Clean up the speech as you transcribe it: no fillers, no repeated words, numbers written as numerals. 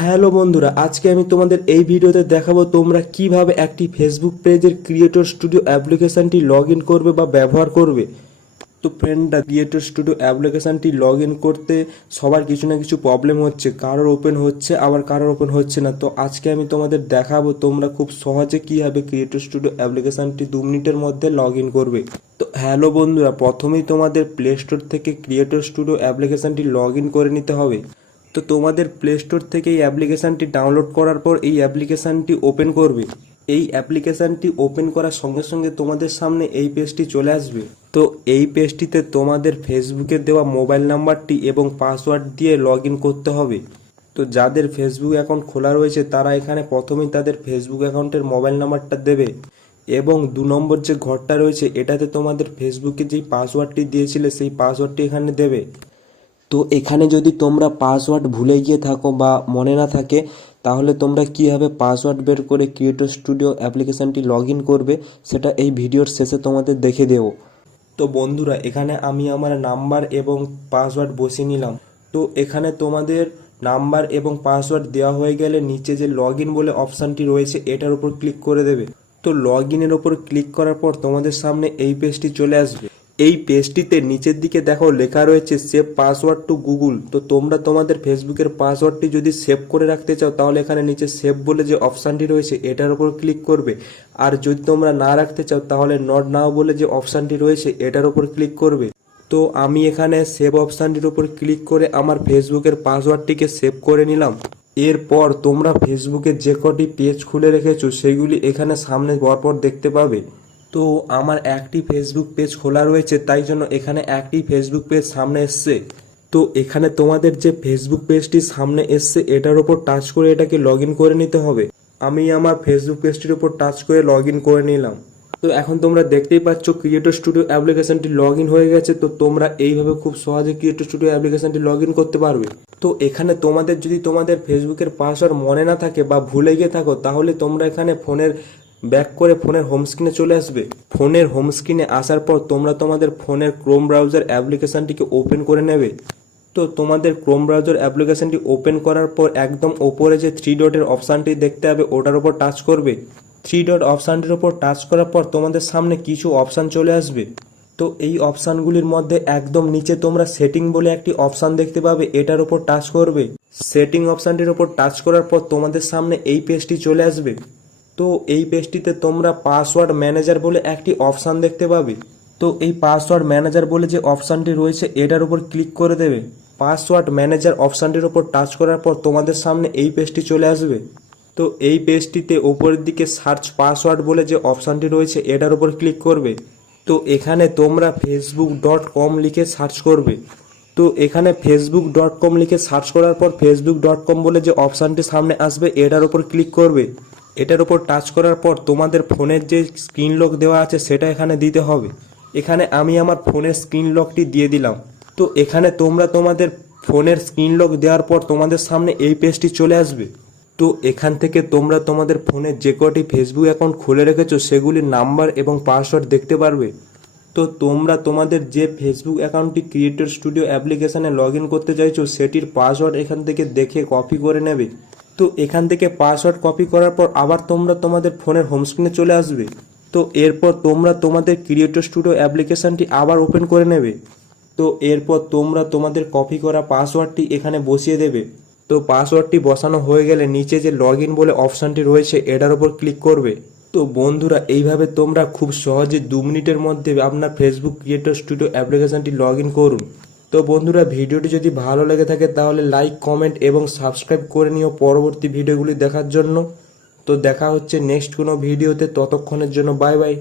Hello বন্ধুরা, আজকে আমি তোমাদের এই ভিডিওতে দেখাবো তোমরা কিভাবে একটি ফেসবুক পেজের ক্রিয়েটর স্টুডিও অ্যাপ্লিকেশনটি লগ ইন করবে বা ব্যবহার করবে। তো ফ্রেন্ডরা, ক্রিয়েটর স্টুডিও অ্যাপ্লিকেশনটি লগ ইন করতে সবার কিছু না কিছু প্রবলেম হচ্ছে, কারোর ওপেন হচ্ছে আবার কারোর ওপেন হচ্ছে না। তো আজকে আমি তোমাদের দেখাবো তোমরা খুব সহজে কীভাবে ক্রিয়েটর স্টুডিও অ্যাপ্লিকেশনটি 2 মিনিটের মধ্যে লগ ইন করবে। তো হ্যালো বন্ধুরা, প্রথমেই তোমাদের প্লে স্টোর থেকে ক্রিয়েটর স্টুডিও অ্যাপ্লিকেশনটি লগ ইন করে নিতে হবে। তো তোমাদের প্লে স্টোর থেকে এই অ্যাপ্লিকেশানটি ডাউনলোড করার পর এই অ্যাপ্লিকেশানটি ওপেন করবে। এই অ্যাপ্লিকেশানটি ওপেন করার সঙ্গে সঙ্গে তোমাদের সামনে এই পেজটি চলে আসবে। তো এই পেজটিতে তোমাদের ফেসবুকে দেওয়া মোবাইল নাম্বারটি এবং পাসওয়ার্ড দিয়ে লগ ইন করতে হবে। তো যাদের ফেসবুক অ্যাকাউন্ট খোলা রয়েছে তারা এখানে প্রথমেই তাদের ফেসবুক অ্যাকাউন্টের মোবাইল নাম্বারটা দেবে এবং 2 নম্বর যে ঘরটা রয়েছে এটাতে তোমাদের ফেসবুকে যেই পাসওয়ার্ডটি দিয়েছিলে সেই পাসওয়ার্ডটি এখানে দেবে। তো এখানে যদি তোমরা পাসওয়ার্ড ভুলে গিয়ে থাকো বা মনে না থাকে, তাহলে তোমরা কীভাবে পাসওয়ার্ড বের করে ক্রিয়েটর স্টুডিও অ্যাপ্লিকেশানটি লগ ইন করবে সেটা এই ভিডিওর শেষে তোমাদের দেখে দেবো। তো বন্ধুরা, এখানে আমি আমার নাম্বার এবং পাসওয়ার্ড বসিয়ে নিলাম। তো এখানে তোমাদের নাম্বার এবং পাসওয়ার্ড দেওয়া হয়ে গেলে নিচে যে লগ ইন বলে অপশানটি রয়েছে এটার উপর ক্লিক করে দেবে। তো লগ ইনের ওপর ক্লিক করার পর তোমাদের সামনে এই পেজটি চলে আসবে। এই পেজটিতে নিচের দিকে দেখো লেখা রয়েছে সেভ পাসওয়ার্ড টু গুগল। তো তোমরা তোমাদের ফেসবুকের পাসওয়ার্ডটি যদি সেভ করে রাখতে চাও তাহলে এখানে নিচে সেভ বলে যে অপশানটি রয়েছে এটার উপর ক্লিক করবে। আর যদি তোমরা না রাখতে চাও তাহলে নট নাও বলে যে অপশানটি রয়েছে এটার উপর ক্লিক করবে। তো আমি এখানে সেভ অপশানটির উপর ক্লিক করে আমার ফেসবুকের পাসওয়ার্ডটিকে সেভ করে নিলাম। এরপর তোমরা ফেসবুকে যে কটি পেজ খুলে রেখেছো সেগুলি এখানে সামনে পরপর দেখতে পাবে। তো আমার একটি ফেসবুক পেজ খোলা রয়েছে, তাই জন্য এখানে একটি ফেসবুক পেজ সামনে এসছে। তো এখানে তোমাদের যে ফেসবুক পেজটি সামনে এসছে এটার উপর টাচ করে এটাকে লগ ইন করে নিতে হবে। আমি আমার ফেসবুক পেজটির উপর টাচ করে লগ ইন করে নিলাম। তো এখন তোমরা দেখতেই পাচ্ছ ক্রিয়েটর স্টুডিও অ্যাপ্লিকেশনটি লগ ইন হয়ে গেছে। তো তোমরা এইভাবে খুব সহজে ক্রিয়েটর স্টুডিও অ্যাপ্লিকেশনটি লগ ইন করতে পারবে। তো এখানে তোমাদের যদি তোমাদের ফেসবুকের পাসওয়ার্ড মনে না থাকে বা ভুলে গিয়ে থাকো তাহলে তোমরা এখানে ফোনের ব্যাক করে ফোনের হোম স্ক্রিনে চলে আসবে। ফোনের হোম স্ক্রিনে আসার পর তোমরা তোমাদের ফোনের ক্রোম ব্রাউজার অ্যাপ্লিকেশনটিকে ওপেন করে নেবে। তো তোমাদের ক্রোম ব্রাউজার অ্যাপ্লিকেশনটি ওপেন করার পর একদম ওপরে যে 3 ডটের অপশানটি দেখতে হবে ওটার উপর টাচ করবে। 3 ডট অপশানটির উপর টাচ করার পর তোমাদের সামনে কিছু অপশান চলে আসবে। তো এই অপশানগুলির মধ্যে একদম নিচে তোমরা সেটিং বলে একটি অপশান দেখতে পাবে, এটার উপর টাচ করবে। সেটিং অপশানটির উপর টাচ করার পর তোমাদের সামনে এই পেজটি চলে আসবে। তো এই পেজটিতে তোমরা পাসওয়ার্ড ম্যানেজার বলে একটি অপশান দেখতে পাবে। তো এই পাসওয়ার্ড ম্যানেজার বলে যে অপশানটি রয়েছে এটার উপর ক্লিক করে দেবে। পাসওয়ার্ড ম্যানেজার অপশানটির উপর টাচ করার পর তোমাদের সামনে এই পেজটি চলে আসবে। তো এই পেজটিতে ওপরের দিকে সার্চ পাসওয়ার্ড বলে যে অপশানটি রয়েছে এটার উপর ক্লিক করবে। তো এখানে তোমরা facebook.com লিখে সার্চ করবে। তো এখানে facebook.com লিখে সার্চ করার পর facebook.com বলে যে অপশানটি সামনে আসবে এটার উপর ক্লিক করবে। এটার উপর টাচ করার পর তোমাদের ফোনের যে স্ক্রিন লক দেওয়া আছে সেটা এখানে দিতে হবে। এখানে আমি আমার ফোনের স্ক্রিন লকটি দিয়ে দিলাম। তো এখানে তোমরা তোমাদের ফোনের স্ক্রিন লক দেওয়ার পর তোমাদের সামনে এই পেজটি চলে আসবে। তো এখান থেকে তোমরা তোমাদের ফোনে যে কটি ফেসবুক অ্যাকাউন্ট খুলে রেখেছো সেগুলির নাম্বার এবং পাসওয়ার্ড দেখতে পারবে। তো তোমরা তোমাদের যে ফেসবুক অ্যাকাউন্টটি ক্রিয়েটর স্টুডিও অ্যাপ্লিকেশানে লগ ইন করতে চাইছো সেটির পাসওয়ার্ড এখান থেকে দেখে কপি করে নেবে। তো এখান থেকে পাসওয়ার্ড কপি করার পর আবার তোমরা তোমাদের ফোনের হোম স্ক্রিনে চলে আসবে। তো এরপর তোমরা তোমাদের ক্রিয়েটর স্টুডিও অ্যাপ্লিকেশানটি আবার ওপেন করে নেবে। তো এরপর তোমরা তোমাদের কপি করা পাসওয়ার্ডটি এখানে বসিয়ে দেবে। তো পাসওয়ার্ডটি বসানো হয়ে গেলে নিচে যে লগ ইন বলে অপশানটি রয়েছে এটার উপর ক্লিক করবে। তো বন্ধুরা, এইভাবে তোমরা খুব সহজে 2 মিনিটের মধ্যে আপনার ফেসবুক ক্রিয়েটর স্টুডিও অ্যাপ্লিকেশানটি লগ ইন করুন। তো বন্ধুরা, ভিডিওটি যদি ভালো লেগে থাকে তাহলে লাইক, কমেন্ট এবং সাবস্ক্রাইব করে নিও পরবর্তী ভিডিওগুলি দেখার জন্য। তো দেখা হচ্ছে নেক্সট কোনো ভিডিওতে, ততক্ষণের জন্য বাই বাই।